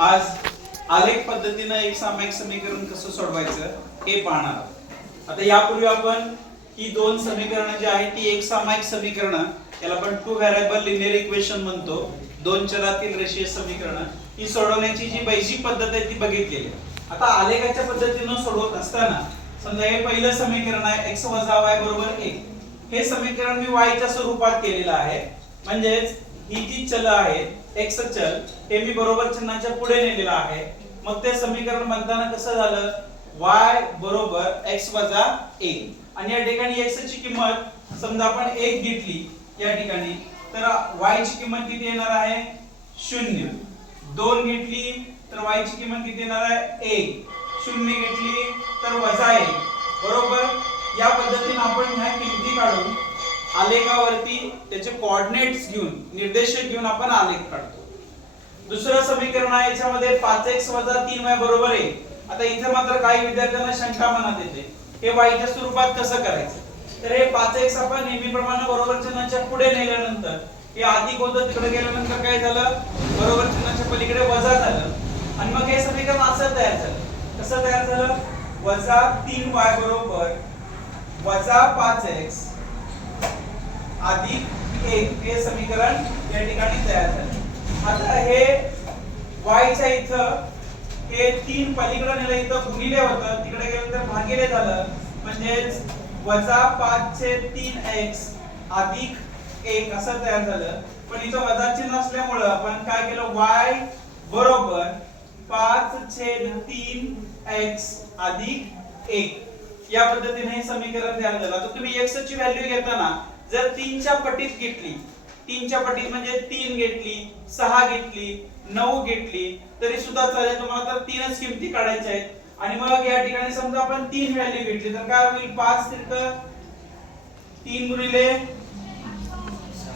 आज आलेख पद्धतीने एक सामायिक समीकरण कसं सोडवायचं हे पाहणार आहोत। आता यापूर्वी आपण ही दोन समीकरणे जी आहेत ती एक सामायिक समीकरण, याला आपण टू व्हेरिएबल लिनियर इक्वेशन म्हणतो, दोन चरातील रेषीय समीकरण ही सोडवण्याची जी बेसिक पद्धत आहे ती बघितलेली आहे। आता आलेखाच्या पद्धतीने सोडवत असताना समजा हे पहिलं समीकरण आहे x y = 1, हे समीकरण मी y च्या स्वरूपात केलेलं आहे, म्हणजेच ही जी चल आहेत x चल हे मी बरोबर चिन्हाच्या पुढे नेलेलं आहे। मग ते समीकरण बनताना कसं झालं, y = x - 1 आणि या ठिकाणी x ची किंमत समजा आपण 1 घेतली या ठिकाणी, तर y ची किंमत किती येणार आहे 0, 2 घेतली तर y ची किंमत किती येणार आहे 1, 0 घेतली तर -1 बरोबर। या पद्धतीने आपण ह्या किमती काढून आलेखावरती त्याचे कोऑर्डिनेट्स घेऊन निर्देशक घेऊन आपण आलेख काढतो। दुसरं समीकरण आहे याच्यामध्ये 5x - 3y = 1। आता इथे मात्र काही विद्यार्थ्यांना शंका मनात येते, हे y च्या स्वरूपात कसं करायचं, तर हे 5x आपण नेहमीप्रमाणे बरोबर चिन्हाच्या पुढे नेल्यानंतर हे अधिक होतं, तिकडे गेल्यानंतर काय झालं बरोबर चिन्हाच्या पलीकडे वजा झालं आणि मग हे समीकरण असं तयार झालं। कसं तयार झालं, -3y = -5x अधिक 1 हे समीकरण या ठिकाणी तयार झाले। आता हे y च्या इथं हे 3 पलीकडे नेलं, इथं गुणिले होतं, तिकडे गेलं तर भागिले झालं, म्हणजेच -5/3x अधिक 1 असं तयार झालं। पण इथं वजा चिन्ह असल्यामुळे आपण काय केलं, y = 5/3x अधिक 1 या पद्धतीने हे समीकरण तयार झालं। आता तुम्ही x ची व्हॅल्यू घेताना जर 3 च्या पटीत घेतली, 3 च्या पटीत म्हणजे 3 घेतली, 6 घेतली, 9 घेतली तरी सुद्धा चालेल, तुम्हाला तर 3च किमती काढायच्या आहेत। आणि मग या ठिकाणी समजा आपण 3 व्हॅल्यू घेतली तर काय होईल, 5 त्रिक 3 गुणिले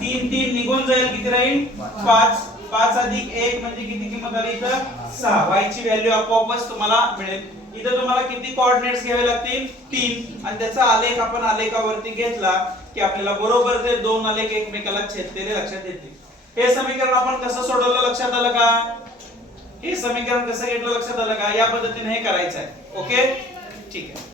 3 3 निघून जाईल, किती राहील 5, 5 अधिक 1 म्हणजे किती किंमत आली इथं 6, y ची व्हॅल्यू आपोआपच तुम्हाला मिळेल। इथं तुम्हाला किती कोऑर्डिनेट्स घ्यावे लागतील 3 आणि त्याचा आलेख आपण आलेखावरती घेतला की आपल्याला बरोबर ते दोन आलेख एकमेकाला छेदलेले लक्षात येतील। हे समीकरण आपण कसं सोडवलं लक्षात आलं का, हे समीकरण कसं घेतलं लक्षात आलं का, या पद्धतीने हे करायचं आहे। ओके ठीक आहे।